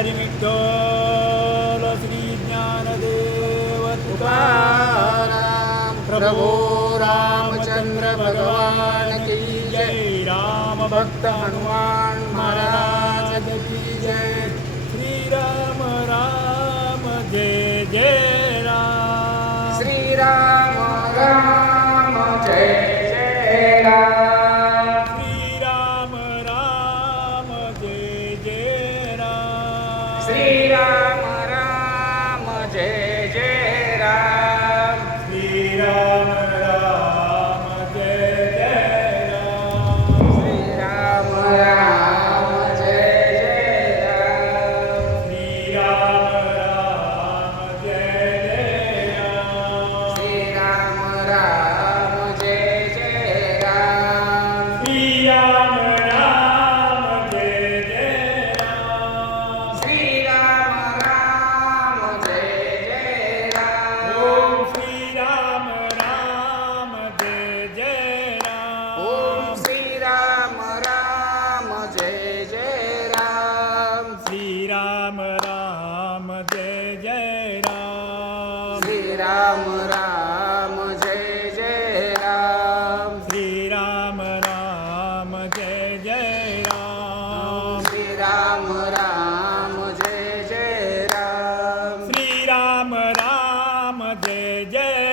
हरी विठ्ठल श्री ज्ञानदेव तुकाराम प्रभो रामचंद्र भगवान की जय। राम भक्त हनुमान महाराज की जय। श्री राम राम जय जय राम। श्री राम राम जय जय राम। जय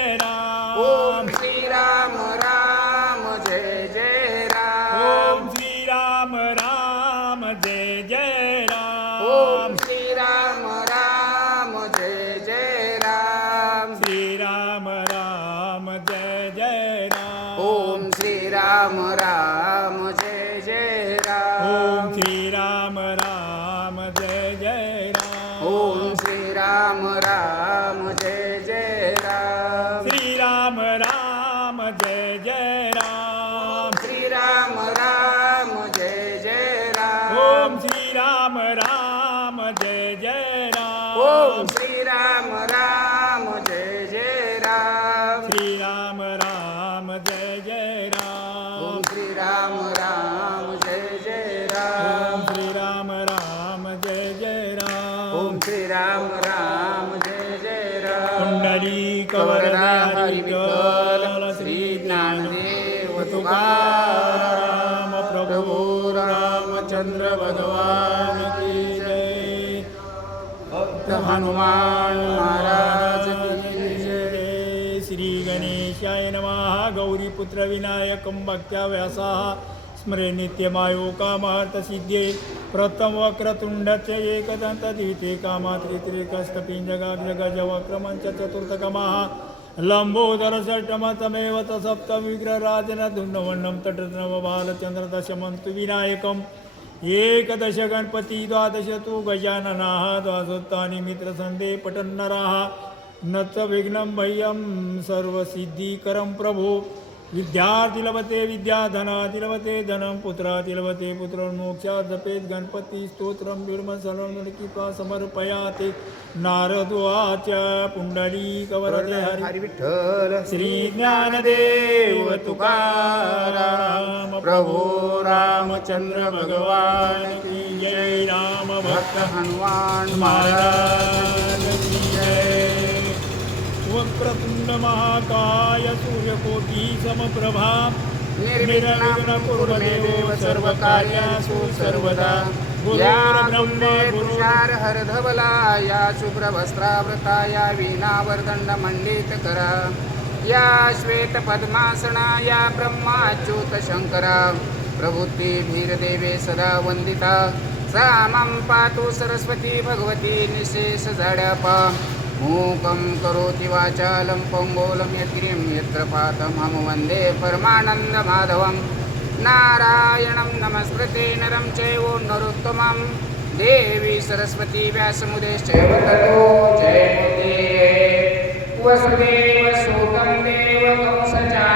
રામ જય જય રામ. ઓમ શ્રી રામ રામ જય જય રામ. શ્રી રામ રામ જય જય રામ. ઓમ શ્રી રામ રામ જય જય રામ. કુંડલી કવર હરિ વિઠ્ઠલ શ્રી જ્ઞાનદેવ તુકારામ પ્રભુ રામચંદ્ર ભગવાન કી જય. ભક્ત હનુમાન મહારાજ गौरीपुत्रविनायकं भक्त्या व्यासाः स्मरे नित्यमायो नित्यमायोकामार्थसिद्धे प्रथमवक्रतुण्डस्य एकदन्तद्विते कामात्रित्रिकष्टपिञ्जगाग्रगजवक्रमं च चतुर्थकमः। लम्बोदरषष्टमतमेव त सप्तविग्रहराजन दुण्डवण्णं तटनवबालचन्द्रदशमं तु विनायकम्। एकदश गणपती द्वादश तु गजाननाः द्वादशोत्तानि मित्रसन्धे पटन्नराः। न च विघ्नं भय्यं सर्वसिद्धिकरं प्रभो. विद्यार्थिलभते विद्याधनातिलभते धनं पुत्र पुत्रं मोक्षादपेत गणपती स्तोत्रं निर्मल सर्वं कृपा समर्पयाते नारदवाच पुण्डलीकवरदे हरि। विठ्ठल श्रीज्ञानदेव तुकाराम प्रभो रामचंद्र भगवान जय। राम भक्त हनुमान महाराज। प्रसन्नमहाकाय सूर्यकोटीसमप्रभा। निर्विघ्नपूर्णदेव सर्वकार्यासु सर्वदा। गुरुर्ब्रह्मे पुरुषार्हर्धबलाया शुभ्रवस्त्रावृताया वीणावर्दण्डमण्डितकरा या श्वेतपद्मासना या ब्रह्माच्युतशङ्करा प्रबुद्धिभीरदेवे सदा वन्दिता। सा मां पातु सरस्वती भगवती निशेषजडपा मूकं करोति वाचालं पङ्गोलं यत्गिरिं यत्र पातमहं वन्दे परमानन्दमाधवं। नारायणं नमस्कृते नरं चैव नरोत्तमं। देवी सरस्वती व्यासमुदेश्चैव ततो जयमुदीये वसुदेव देव देवकंसचाणूरमर्दनं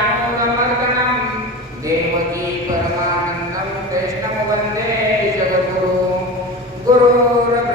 देवकी परमानन्दं कृष्णं वन्दे जगद्गुरु। गुरुर्ब्रह्मा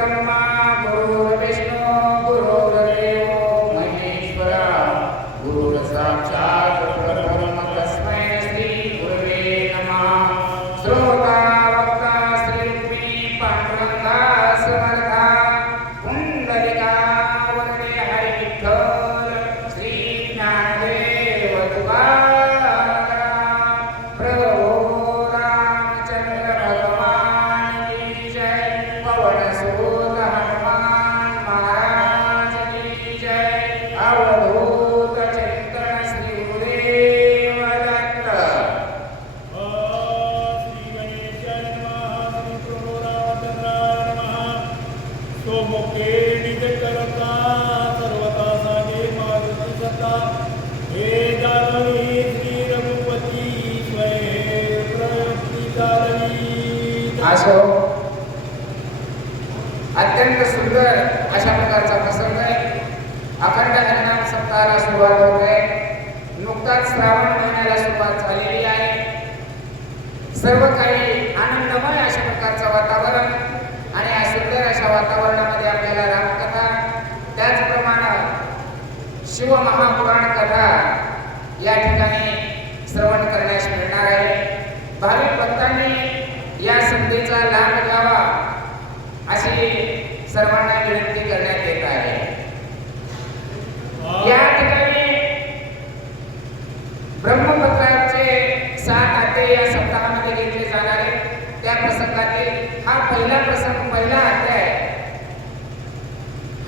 त्या हा पहिला प्रसंग पहिला अध्याय.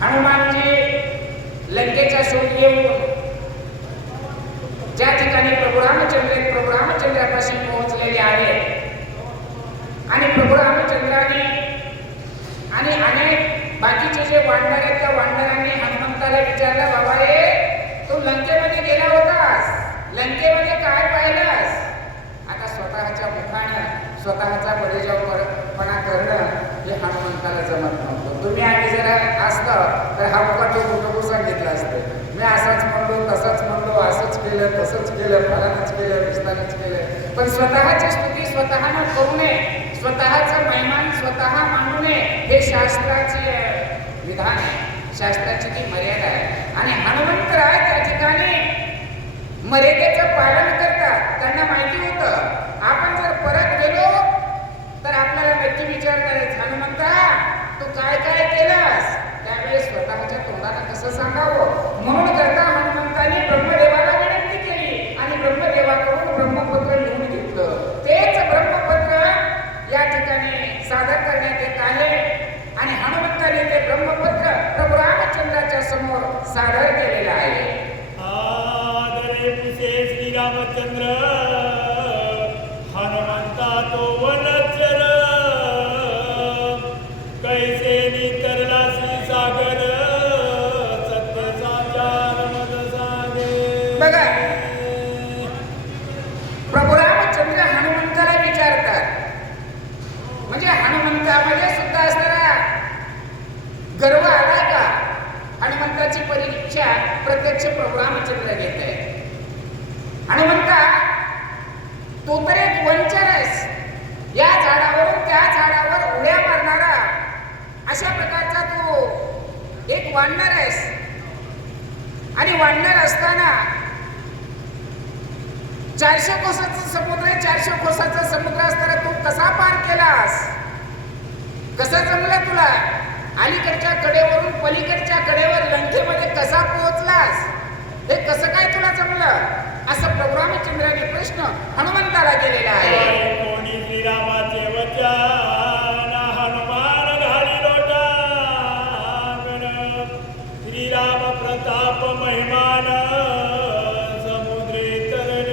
हनुमानजी लंकेच्या शोध येऊन ज्या ठिकाणी प्रभू रामचंद्र प्रभू रामचंद्रापाशी पोहोचलेले आहे आणि प्रभू रामचंद्राने आणि अनेक बाकीचे जे वानर आहेत त्या वानरांनी हनुमंताला विचारलं बाबा हे तू लंकेमध्ये गेला होतास लंकेमध्ये काय पाहिलास आता स्वतःच्या मुखानं स्वतःचा बळीजावपणा करणं हे हनुमंताला जमत नव्हतं. तुम्ही आणि जरा असतं तर हा मुका तो कुटुंब सांगितलं असतं. मी असाच म्हणलो तसंच म्हणलो असंच केलं तसंच केलं फलानच केलं विस्तारच केलं. पण स्वतःची स्तुती स्वतःनं करू नये. स्वतःचं महिमान स्वतः मानू नये. हे शास्त्राची विधान आहे. शास्त्राची ती मर्यादा आहे. आणि हनुमंतराय त्या ठिकाणी मर्यादेचं पालन करतात. त्यांना माहिती होतं आपण जर परत गेलो तर आपल्याला नक्की विचार हनुमंता तू काय काय केलंस? त्यावेळेस स्वतःच्या तोंडाला कसं सांगावं? म्हणून करता हनुमंताने ब्रह्मदेवाला विनंती केली. आणि ब्रह्मदेवाकडून ब्रह्मपत्र लिहून घेतलं. तेच ब्रह्मपत्र या ठिकाणी सादर करण्यात येत आहे. आणि हनुमंताने ते ब्रह्मपत्र प्रभू रामचंद्राच्या समोर सादर केलेलं आहे. आदरे पुसे श्रीरामचंद्र हनुमंता तो वनचर कैसे नितरला सागर सत्य साचार मद सागे बघा. प्रभू रामचंद्र हनुमंताला विचारतात म्हणजे हनुमंतामध्ये सुद्धा असणारा गर्व आला का हनुमंताची परीक्षा प्रत्यक्ष प्रभू रामचंद्र घेत आहे हनुमंता तू तर एक वंचर आहेस या झाडावरून त्या झाडावर उड्या मारणारा अशा प्रकारचा तू एक वानर आहेस आणि वानर असताना चारशे कोसाचा समुद्र आहे चारशे कोसाचा समुद्र असताना तू कसा पार केलास कसं जमलं तुला? अलीकडच्या कडेवरून पलीकडच्या कडेवर लंकेमध्ये कसा पोहोचलास? हे कसं काय तुला जमलं? असं प्रभू रामचंद्राने प्रश्न हनुमंताला केलेला आहे.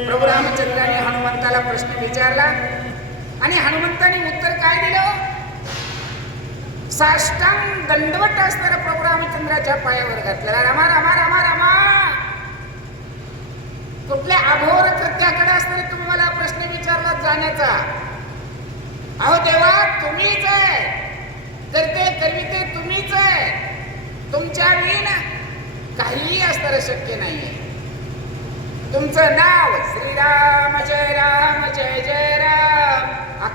प्रभू रामचंद्राने हनुमंताला प्रश्न विचारला. आणि हनुमंताने उत्तर काय दिलं? साष्टांग दंडवट असणारा प्रभू रामचंद्राच्या पायावर घातलेला. रामा रामा रामा रामा! कुठल्या अभोर कृत्याकडे असणारे तुम्ही मला प्रश्न विचारला जाण्याचा? अहो देवा तुम्हीच आहे. करते करविते तुम्हीच आहे. तुमच्या वीण काहीही असणार शक्य नाहीये. तुमचं नाव श्रीराम जय राम जय जय राम.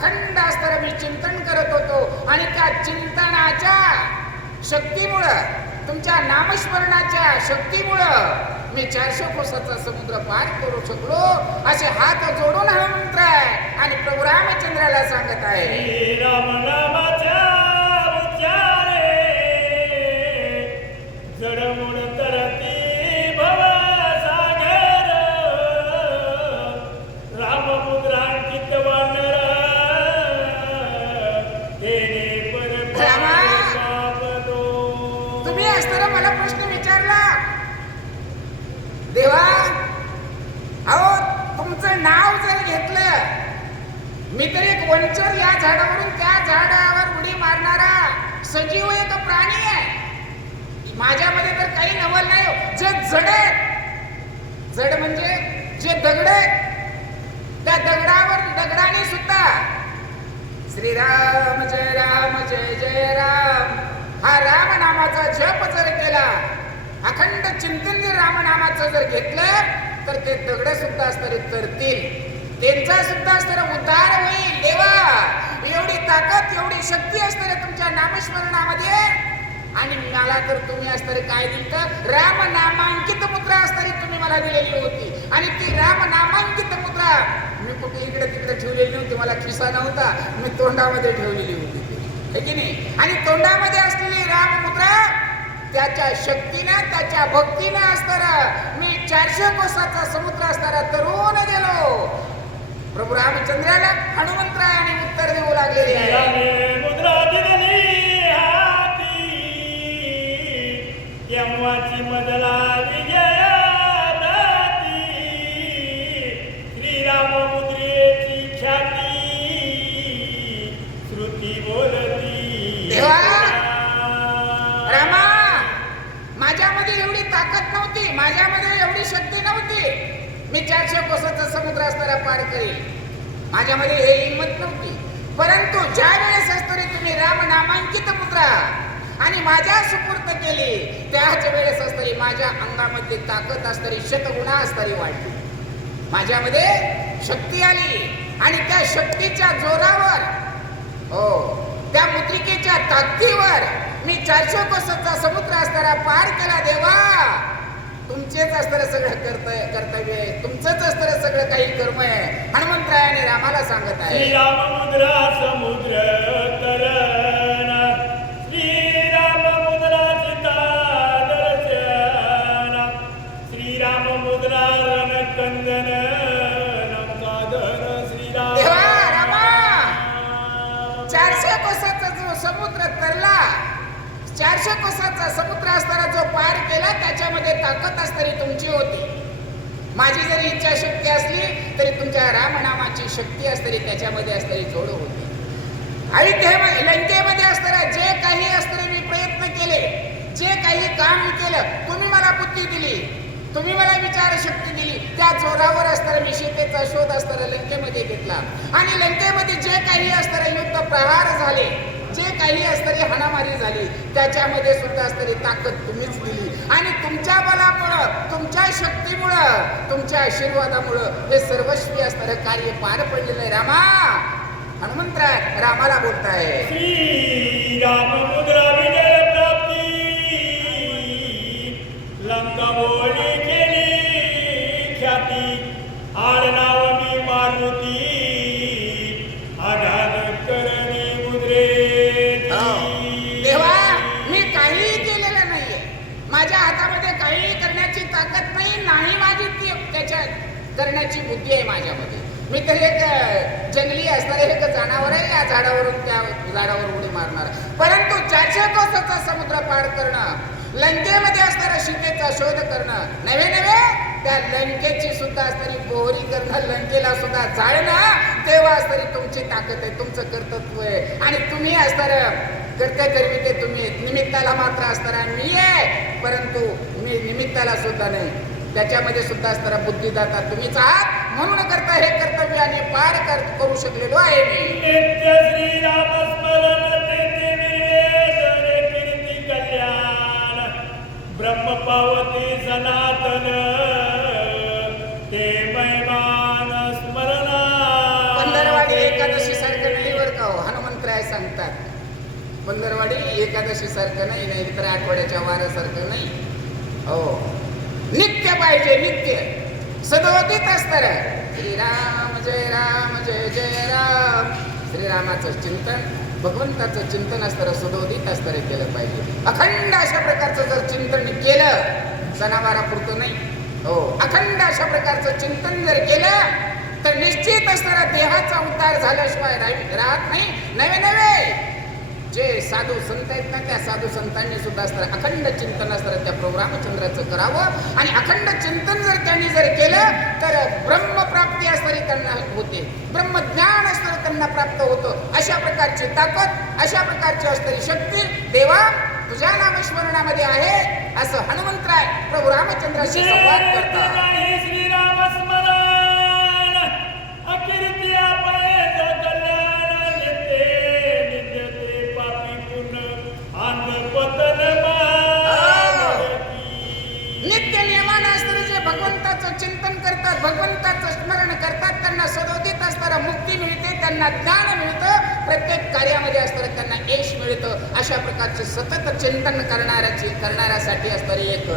अखंड असताना मी चिंतन करत होतो. आणि त्या चिंतनाच्या शक्तीमुळं तुमच्या नामस्मरणाच्या शक्तीमुळं मी चारशे कोसाचा समुद्र पार करू शकलो. असे हात जोडून हा मंत्र आहे आणि प्रभू रामचंद्राला सांगत आहे. असताना मला प्रश्न विचारला देवा अहो तुमचं नाव जर घेतलं मी तर एक वंचर या झाडावरून त्या झाडावर उडी मारणारा सजीव एक प्राणी आहे. माझ्यामध्ये तर काही नवल नाही हो. जे जड आहेत जड म्हणजे जे दगड आहेत त्या दगडावर दगडाने सुद्धा श्रीराम जय राम जय जय राम हा राम नामाचा जप जर केला अखंड चिंतन जर राम नामाचं जर घेतलं तर ते दगड सुद्धा असणारे तरतील. त्यांचा सुद्धा असणारा उद्धार होईल देवा. एवढी ताकद एवढी शक्ती असणारे तुमच्या नामस्मरणामध्ये. आणि मला तर तुम्ही असणारे काय दिलं राम नामांकित मुद्रा असणारी तुम्ही मला दिलेली होती. आणि ती राम नामांकित मुद्रा मी कुठे इकडे तिकडे ठेवलेली होती मला खिसा नव्हता. मी तोंडामध्ये ठेवलेली होती. की नाही? आणि तोंडामध्ये असलेली राममुद्रा त्याच्या शक्तीनं त्याच्या भक्तीनं असणारा मी चारशे कोसाचा समुद्र असणारा तरुण गेलो. प्रभू रामचंद्राला हनुमंतरायाने उत्तर देऊ लागलेले. आहे माझ्यामध्ये एवढी शक्ती नव्हती. मी चारशे कोसाचा समुद्र असताना पार करेल माझ्यामध्ये हे हिंमत नव्हती. परंतु ज्या वेळेस असताना तुम्ही राम नामांकित पुत्र आणि माझ्या सुपूर्त केली त्याच वेळेस असतरी माझ्या अंगामध्ये ताकद असणारी शतगुणा असणारी वाढली. माझ्यामध्ये शक्ती आली आणि त्या शक्तीच्या जोरावर हो त्या मुद्रिकेच्या ताकदीवर मी चारशे कोसाचा समुद्र असताना पार केला देवा. तुमचेच असतं सगळं कर्तव्य कर्तव्य आहे. तुमचंच असतं सगळं काही कर्म आहे. हनुमंतरायाने रामाला सांगत आहे. समुद्र चारशे कोसाचा समुद्र असताना जो पार केला त्याच्यामध्ये ताकद असणारी तुमची होती. माझी जरी इच्छा शक्ती असली तरी तुमच्या रामनामाची शक्ती असणारी त्याच्यामध्ये असणारी जोड होती. अयोध्येमध्ये लंकेमध्ये असताना जे काही असणारे मी प्रयत्न केले जे काही काम केलं तुम्ही मला बुद्धी दिली. तुम्ही मला विचार शक्ती दिली. त्या जोरावर असताना मी सीतेचा शोध असताना लंकेमध्ये घेतला. आणि लंकेमध्ये जे काही असताना युद्ध प्रहार झाले जे काही असणारी हाणामारी झाली त्याच्यामध्ये सुद्धा असणारी ताकद तुम्हीच दिली. आणि तुमच्या बलामुळं तुमच्या शक्तीमुळं तुमच्या आशीर्वादामुळं हे सर्वस्वी असणारं कार्य पार पडलेलं आहे. रामा हनुमंतराय रामाला बोलताय. करण्याची आहे माझ्यामध्ये. मी तर एक जंगली असणारे एक जनावर आहे या झाडावरून त्या झाडावर उडी मारणार. परंतु चारशे कोसाचा समुद्र पार करणं लंकेमध्ये असणारा सीतेचा शोध करणं नव्हे नव्हे त्या लंकेची सुद्धा असणारी बोहरी करणं लंकेला सुद्धा जाळणं तेव्हा असणारी तुमची ताकद आहे तुमचं कर्तृत्व आहे. आणि तुम्ही असणार करते करवी ते तुम्ही निमित्ताला मात्र असणारा मी आहे परंतु मी निमित्ताला सुद्धा नाही. त्याच्यामध्ये सुद्धा असणारा बुद्धिदाता तुम्हीच आहात म्हणून करता हे कर्तव्य आणि पार कर करू शकलेलो आहे मी. नित्य श्रीराम स्मरण तेथे निर्वेद रे कीर्ती कल्याण. ब्रह्म पावती सनातन. ते मैमान स्मरणा. पंधरवाडी एकादशी सारखं नाही बरं का हो? हनुमंतराय सांगतात. पंधरवाडी एकादशी सारखं नाही नाही तर आठवड्याच्या वारासारखं नाही. हो. नित्य पाहिजे नित्य. सदोदित असणार श्रीराम जय राम जय जय राम. श्रीरामाचं चिंतन भगवंताचं चिंतन असणारं सदोदित असणारं केलं पाहिजे. अखंड अशा प्रकारचं जर चिंतन केलं सणावारापुरतं नाही. हो अखंड अशा प्रकारचं चिंतन जर केलं तर निश्चित असणारा देहाचा उद्धार झाल्याशिवाय राहत नाही. नवे नवे! जे साधू संत आहेत ना त्या साधू संतांनी सुद्धा असतं अखंड चिंतन असतं. त्या प्रोग्रामचंद्राचं करावं. आणि अखंड चिंतन जर त्यांनी जर केलं तर ब्रह्मप्राप्ती असणारी त्यांना होते. ब्रह्मज्ञान असणारं त्यांना प्राप्त होतं. अशा प्रकारची ताकद अशा प्रकारची असणारी शक्ती देवा तुझ्या नामस्मरणामध्ये आहे असं हनुमंतराय प्रभू रामचंद्राशी संवाद करतात. नित्य नियमानं जे भगवंताचं चिंतन करतात भगवंताचं स्मरण करतात त्यांना सदोदित असणारा मुक्ती मिळते त्यांना ज्ञान मिळतं प्रत्येक कार्यामध्ये असताना त्यांना यश मिळतं. अशा प्रकारचे सतत चिंतन करणाऱ्याची करणाऱ्यासाठी असणारी एक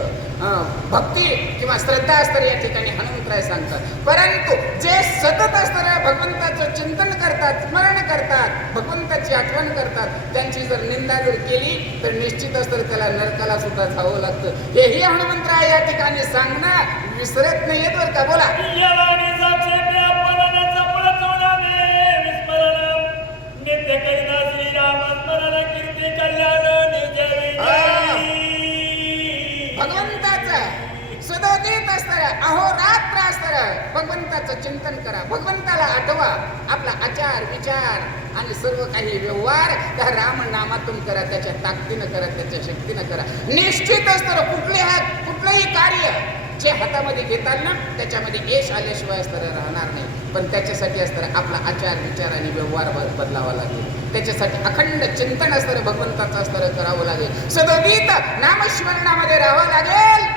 भक्ती किंवा श्रद्धा असणारी या ठिकाणी हनुमंतराय सांगतात? परंतु जे सतत असणाऱ्या भगवंताचं चिंतन करतात स्मरण करतात भगवंताची आठवण करतात त्यांची जर निंदा जर केली तर निश्चित असतं त्याला नरकाला सुद्धा जावं लागतं. हेही हनुमंतराय या ठिकाणी सांगणं विसरत नाहीयेत बरं का? बोला. यवानी जाचे ते आपण चपळ चोळावे भगवंताचं चिंतन करा. भगवंताला आठवा. आपला आचार विचार आणि सर्व काही व्यवहार त्या राम नामातून करा त्याच्या ताकदीनं करा त्याच्या शक्तीनं करा. निश्चित तर कुठले कुठलंही कार्य जे हातामध्ये घेताल ना त्याच्यामध्ये यश आल्याशिवाय असतं राहणार नाही. पण त्याच्यासाठी असतं आपला आचार विचार आणि व्यवहार बदलावा लागेल. त्याच्यासाठी अखंड चिंतन असतं भगवंताचं असतं करावं लागेल. सदोदित नामस्मरणामध्ये राहावं लागेल.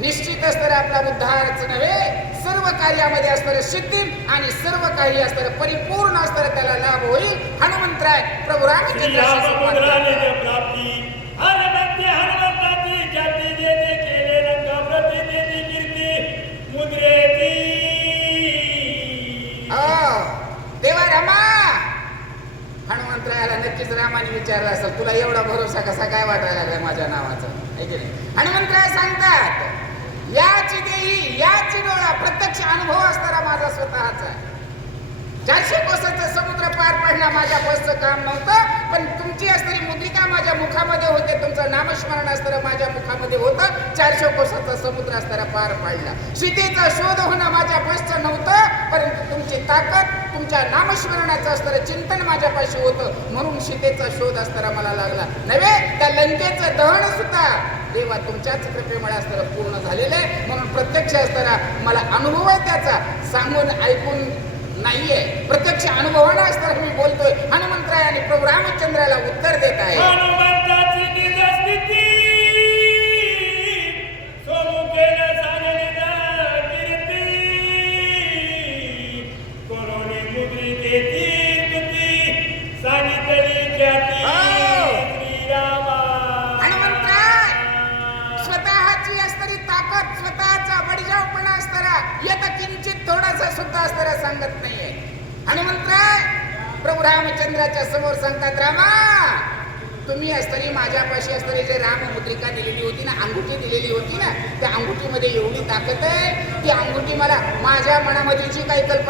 निश्चित असतं आपला उद्धारच नव्हे सर्व कार्यामध्ये असणारं सिद्धी आणि सर्व काही असणारं परिपूर्ण असणारं त्याला लाभ होईल. हनुमंतराय प्रभु मुद्रेची हो, देवा रामा. हनुमंतरायाला नक्कीच रामाने विचारलं असेल तुला एवढा भरोसा कसा? काय वाटायला लागला माझ्या नावाचं? हनुमंतराय सांगतात याच देही याच डोळा प्रत्यक्ष अनुभव असणारा माझा स्वतःचा चारशे कोसाचा समुद्र पार पडला माझ्या बसचं काम नव्हतं पण तुमची असणारी मुद्रिका माझ्या मुखामध्ये होते तुमचं नामस्मरण असणारं माझ्या मुखामध्ये होतं चारशे कोसाचा समुद्र असणारा पार पाडला. सीतेचा शोध होणं माझ्या बसचं नव्हतं परंतु तुमची ताकद तुमच्या नामस्मरणाचं असणारं चिंतन माझ्यापाशी होतं म्हणून सीतेचा शोध असणारा मला लागला. नव्हे त्या लंकेचं दहन सुद्धा देवा तुमच्याच कृपेमुळे असताना पूर्ण झालेलं आहे. म्हणून प्रत्यक्ष असताना मला अनुभव आहे त्याचा. सांगून ऐकून नाहीये. प्रत्यक्ष अनुभवानं असताना मी बोलतो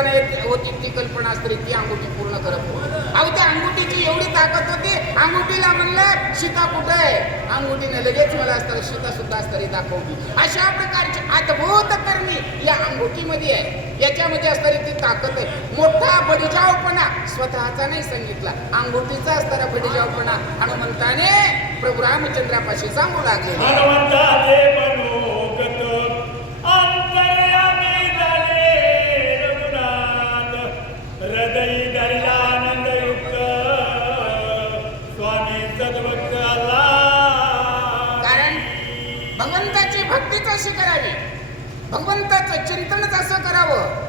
कल्पना होती ती कल्पना असतरी ती अंगुठी पूर्ण करत अहो त्या अंगुठीची एवढी ताकद होती अंगुठीला म्हणलं सीता कुठं आहे? अंगुठीने लगेच मला असताना सीता सुद्धा असताना दाखवली अशा प्रकारची अद्भुत करणी या अंगुठीमध्ये आहे. याच्यामध्ये असणारी ती ताकद आहे. मोठा बडिजावपणा स्वतःचा नाही सांगितला. अंगुठीचा असणारा बडिजावपणा हनुमंताने प्रभू रामचंद्रापाशी सांगू लागले. भगवंताची भक्तीच करावी. भगवंताचं चिंतनच असं करावं.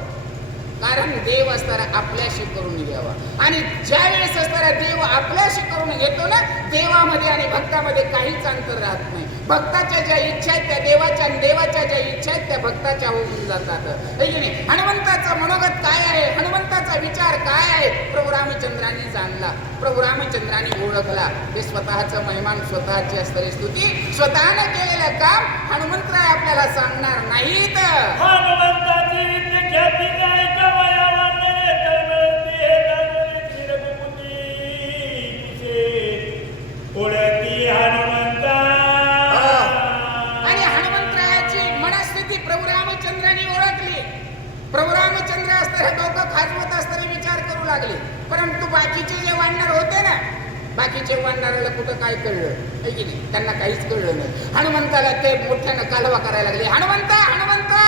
कारण देव असताना आपल्याशी करून घ्यावा. आणि ज्या वेळेस असताना देव आपल्याशी करून घेतो ना देवामध्ये आणि भक्तामध्ये काहीच अंतर राहत नाही. भक्ताच्या ज्या इच्छा आहेत त्या देवाच्या देवाच्या ज्या इच्छा आहेत त्या भक्ताच्या होऊन जातात. नाही? हनुमंताचं मनोगत काय आहे? हनुमंताचा विचार काय आहे? प्रभू रामचंद्रांनी जाणला. प्रभू रामचंद्रांनी ओळखला. हे स्वतःचं महिमान स्वतःची असणारी स्तुती स्वतःनं केलेलं काम हनुमंतराय आपल्याला सांगणार नाहीत. असताना डोकं खाजवत असताना विचार करू लागले. परंतु बाकीचे जे वाढणार होते ना बाकीचे वाढणाऱ्याला कुठं काय कळलं? की नाही? त्यांना काहीच कळलं नाही. हनुमंताला ते मोठ्यानं कालवा करायला लागले. हनुमंता हनुमंता!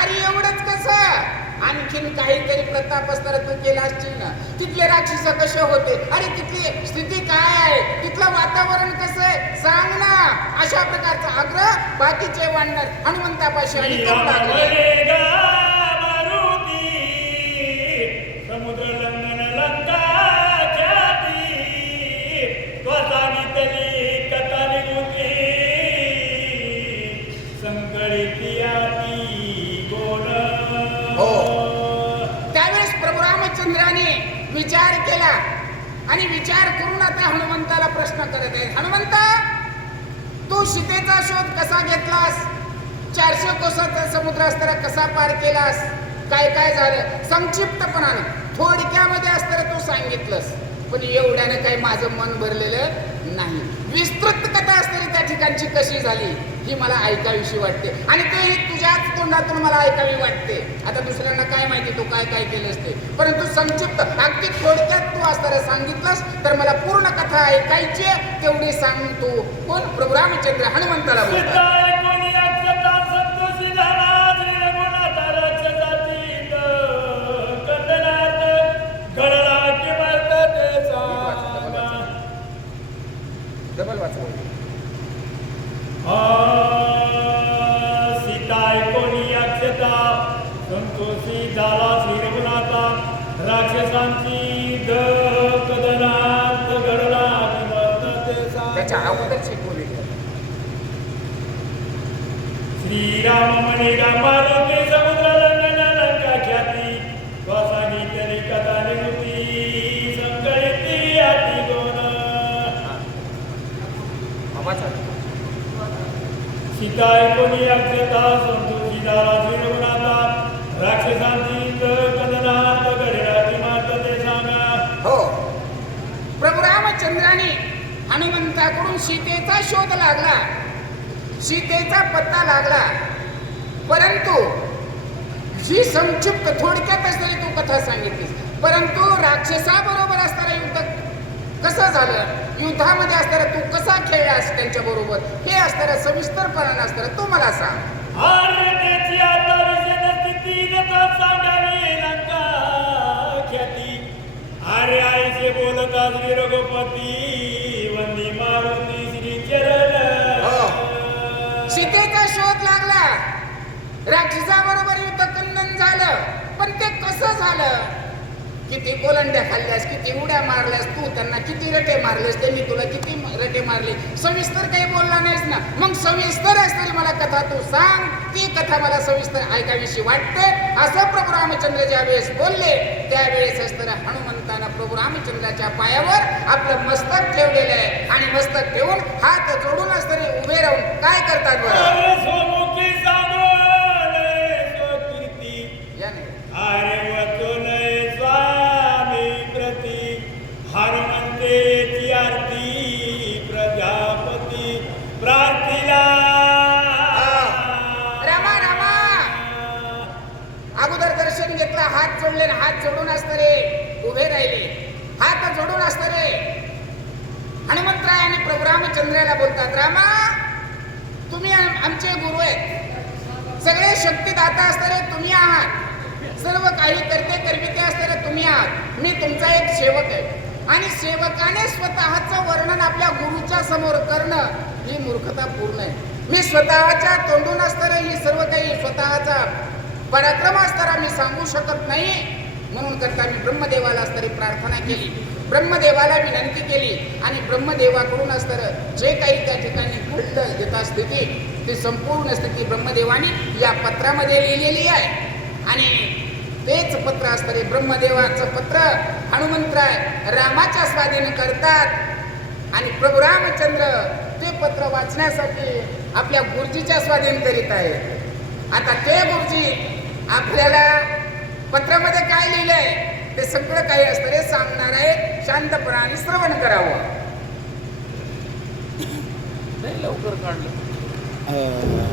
अरे एवढंच कसं? आणखीन काहीतरी प्रताप असताना तू केला असशील ना. तिथले राक्षस कसे होते? अरे तिथली स्थिती काय आहे? तिथलं वातावरण कसं आहे? सांग ना. अशा प्रकारचा आग्रह बाकीचे वाढणार हनुमंतापाशी आणि करू लागले. प्रश्न करत आहेत. हनुमंता तू सीतेचा शोध कसा घेतलास? चारशे कोसाचा समुद्र असताना कसा पार केलास? काय काय झालं? संक्षिप्तपणानं थोडक्यामध्ये असताना तू सांगितलंस पण एवढ्यानं काही माझं मन भरलेलं नाही. विस्तृत कथा असताना त्या ठिकाणची कशी झाली ही मला ऐकावीशी वाटते. आणि तेही तुझ्याच तोंडातून मला ऐकावी वाटते. आता दुसऱ्यांना काय माहिती तू काय काय केलं असते. परंतु संक्षिप्त अगदी थोडक्यात तू असताना सांगितलंस तर मला पूर्ण कथा ऐकायची तेवढी सांगतो कोण? प्रभू रामचंद्र हनुमंताला संतोषी झाला श्री रघुनाथा राक्षसांची कदनात घडला त्याच्या अगोदर शिकवले श्रीराम म्हणे मारुती समुद्र लंघन लंका ख्याती. वासानी तरी कथा निघुती संकळिती आती गोन सीताय कोणी अक्षता संतोषी झाला हनुमंताकडून सीतेचा शोध लागला. सीतेचा पत्ता लागला. परंतु ही संक्षिप्त थोडक्यात असणारी तू कथा सांगितलीस परंतु राक्षसाबरोबर असताना युद्ध कसं झालं? युद्धामध्ये असताना तू कसा खेळलास त्यांच्या बरोबर हे असताना सविस्तरपणानं असताना तू मला सांग. अरे त्याची आता विषय ख्याती. अरे आईचे बोलता श्री रघुपती राक्षसाबरोबर युद्ध कंदन झालं. पण ते कसं झालं? किती कोलंड्या खाल्ल्यास किती उड्या मारल्यास तू त्यांना किती रटे मारलेस त्यांनी तुला किती रटे मारले? सविस्तर काही बोलला नाहीस ना? मग सविस्तर असतील मला कथा तू सांग. ती कथा मला सविस्तर ऐकावीशी वाटते. असं प्रभू रामचंद्र ज्यावेळेस बोलले. त्यावेळेस असतं हनुमंतानं प्रभू रामचंद्राच्या पायावर आपलं मस्तक ठेवलेलं आहे. आणि मस्तक ठेवून हात जोडून असताना उभे राहून काय करतात बरं? चंद्राला बोलतात रामा तुम्ही आम- आमचे गुरु आहेत. सगळे शक्तिदाता असणारे तुम्ही आहात. सर्व काही करते करविते असणारे तुम्ही आहात. मी तुमचा एक सेवक आहे. आणि सेवकाने स्वतःचं वर्णन आपल्या गुरुच्या समोर करणं ही मूर्खता पूर्ण आहे. मी स्वतःच्या तोंडून असताना ही सर्व काही स्वतःचा पराक्रम असताना मी सांगू शकत नाही. म्हणून करता मी ब्रह्मदेवाला असणारी प्रार्थना केली. ब्रह्मदेवाला विनंती केली आणि ब्रह्मदेवाकडून असताना जे काही त्या ठिकाणी घडलं यथा स्थिती ती संपूर्ण स्थिती ब्रह्मदेवाने या पत्रामध्ये लिहिलेली आहे. आणि तेच पत्र असणारे ब्रह्मदेवाचं पत्र हनुमंतराय रामाच्या स्वाधीन करतात. आणि प्रभू रामचंद्र ते पत्र वाचण्यासाठी आपल्या गुरुजीच्या स्वाधीन करीत आहेत. आता ते गुरुजी आपल्याला पत्रामध्ये काय लिहिलंय ते सगळं काही असतं रे सांगणार आहेत. शांतपणाने श्रवण करावं. लवकर काढलं.